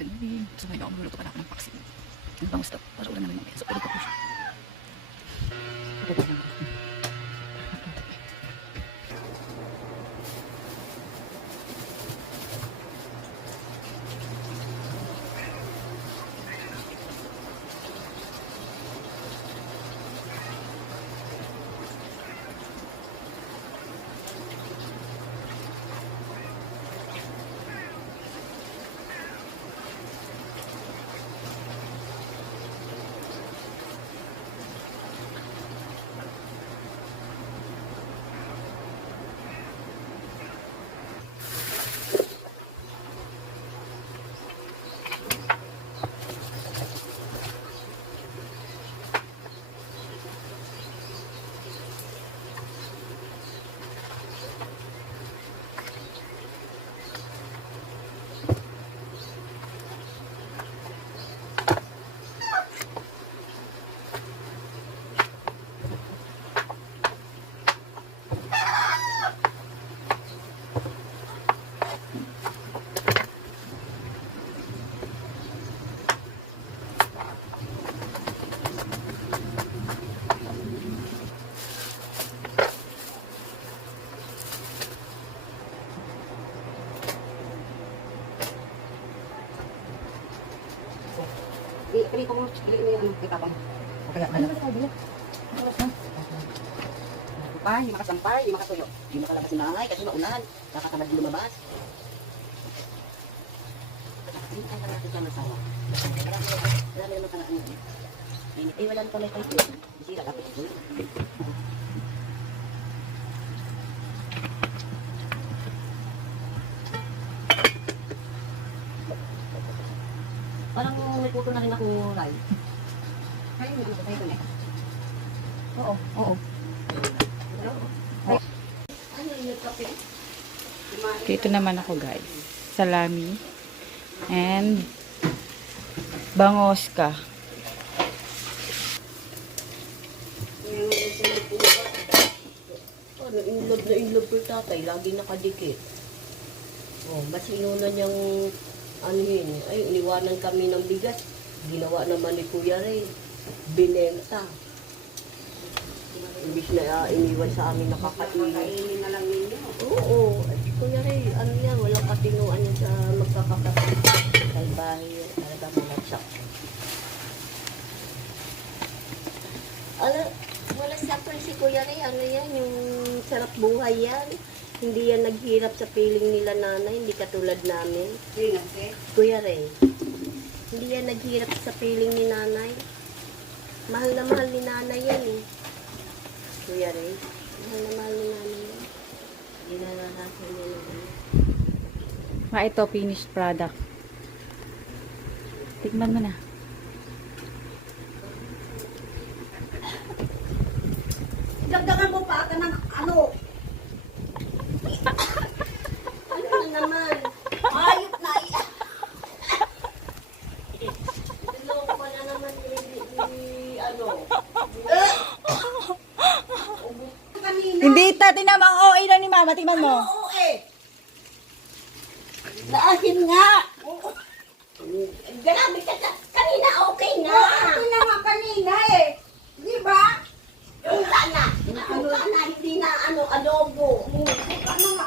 Good morning. So ngayon ako luluto pala ako ng paksi. Ano bang gusto? Para ulan naman mamaya. So ulit ko siya. Kaya ko mo, ili mo yung ano, itabang. O kaya ano? Pa, hindi makasampay, hindi makatuyo. Hindi makalabas si nanay kasi maulan. Kakatamad din lumabas. Hindi tayo natin siya masawa. Marami naman tanga ano. Eh, wala na pala kayo. Bisira dapat ito. Parang may puto na rin ako live. Kaya mo dito tayo eh. Oo, oo. Ano yung kape? Dito naman ako guys. Salami. And bangos ka. Ano, inlove na inlove ko tatay, lagi nakadikit. Oh, mas inuna niyang ano yun, ay, iniwanan kami ng bigas. Ginawa naman ni Kuya Ray, binenta. Imbis na ah, iniwan sa amin nakakainin. Kainin na lang ninyo. Oo, at si Kuya Ray, ano yan, walang katinuan yan sa magkakapatid. Salbahe yan, talaga mga tsak. Ano, wala sa si Kuya Ray, ano yan, yung sarap buhay yan. Hindi yan naghirap sa piling nila nanay, hindi katulad namin. Ingat eh. Kuya Ray, hindi yan naghirap sa piling ni nanay. Mahal na mahal ni nanay yan eh. Kuya Ray, mahal na mahal ni nanay yan. Hindi na naranasan niya na ano. Ma, ito finished product. Tikman mo na. Dagdagan mo pa ka ng ano. Ano na naman? Ayot na. Niloko na naman ni, ni ano. Kanina. Hindi ta, tinamang OA na ni mama. Tingnan mo. Oo eh. Naahin nga. Grabe ka kanina okay na. Ito na nga kanina eh. Di ba? Yung sana, yung sana, hindi na ano, adobo. Ano nga? Uh, okay na nga